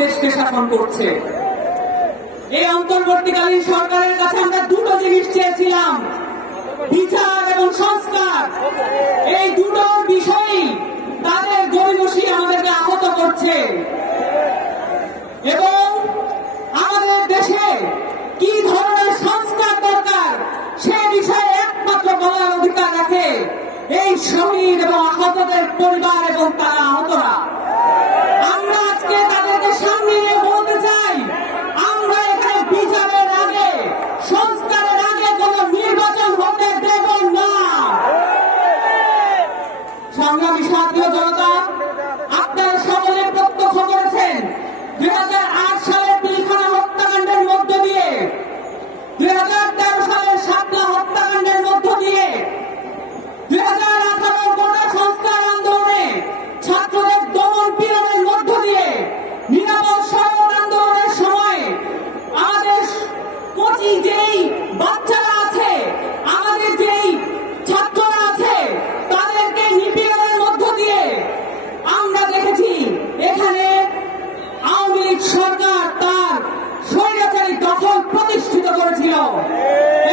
দেশকে শাসন করছে। এই অন্তর্বর্তীকালীন সরকারের কাছে আমরা দুটো জিনিস চেয়েছিলাম, বিচার এবং সংস্কার। এই দুটো বিষয়ই তাদের গরিমসি আমাদেরকে আহত করছে এবং আমাদের দেশে কি ধরনের সংস্কার দরকার সে বিষয়ে একমাত্র বলার অধিকার রাখে এই শহীদ এবং আহতদের পরিবার এবং তারা আহতরা। আমরা আজকে তাদেরকে সামনে নিয়ে বলতে চাই, আমরা এখানে বিচারের আগে সংস্কারের আগে কোন নির্বাচন হতে দেব না। সংগ্রামী সাথী ও জনতা, আপনারা সকলে প্রত্যক্ষ করেছেন 2008 সালের পিলখানা হত্যাকাণ্ডের মধ্য দিয়ে, 2013 সালের শাপলা হত্যাকাণ্ডের মধ্য দিয়ে, 2018 গোটা সংস্কার আন্দোলনে ছাত্রদের দমন পীড়নের মধ্য দিয়ে, নিরাপদ সড়ক আন্দোলনের সময় আমাদের কচি যেই বাচ্চারা আছে, আমাদের যেই ছাত্ররা আছে তাদেরকে নিপীড়নের মধ্য দিয়ে আমরা দেখেছি এখানে আওয়ামী লীগ সরকার তার স্বৈরাচারী দখল প্রতিষ্ঠিত করেছিল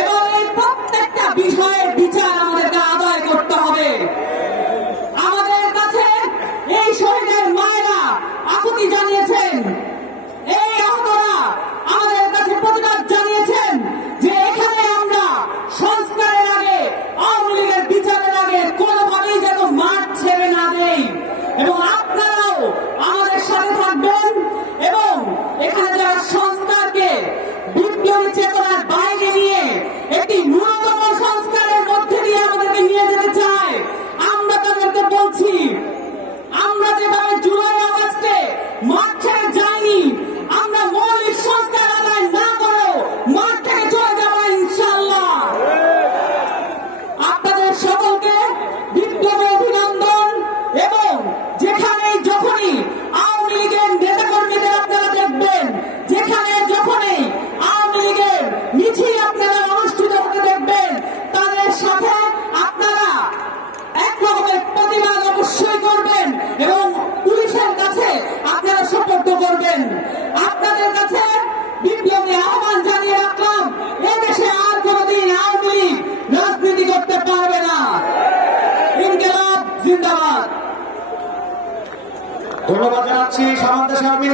এবং এই প্রত্যেকটা বিষয়ের বিচার আমাদেরকে আদায় করতে হবে। আমাদের কাছে এই শহীদের মায়েরা আকুতি জানিয়েছেন, এই আহতরা আমাদের কাছে প্রতিবাদ জানিয়েছেন যে এখানে আমরা সংস্কারের আগে আওয়ামী লীগের বিচারের আগে কোনোভাবেই যেন মাঠ ছেড়ে না দেই এবং আপনারাও আমাদের সাথে থাকবেন এবং এখানে যারা সংস্কারকে বিপ্লবী চেতনার বাইরে নিয়ে একটি ন্যূনতম সংস্কারের মধ্যে দিয়ে আমাদেরকে নিয়ে যেতে চায়, আমরা তাদেরকে বলছি, আমরা যেভাবে জুলাই আগস্টে মাঠ ছেড়ে যাইনি, আমরা মৌলিক সংস্কার আদায় না করেও মাঠ থেকে চলে যাব ইনশাআল্লাহ। আপনাদের সকলকে বিপ্লবী অভিনন্দন এবং যেখানে যখনই আওয়ামী লীগের নেতাকর্মীদের আপনারা দেখবেন, যেখানে যখনই আওয়ামী লীগের মিছিল আপনারা অনুষ্ঠিত হতে দেখবেন, তাদের সাথে আপনারা একরকমের প্রতিবাদ অবশ্যই করবেন এবং পুলিশের কাছে আপনারা সোপর্দ করবেন। আপনাদের কাছে বিপ্লবী আহ্বান জানিয়ে রাখলাম, এদেশে আর কোনদিন আওয়ামী লীগ রাজনীতি করতে পারবে না। ইনকিলাব জিন্দাবাদ। ধন্যবাদ জানাচ্ছি সামান্ত শারমিনকে।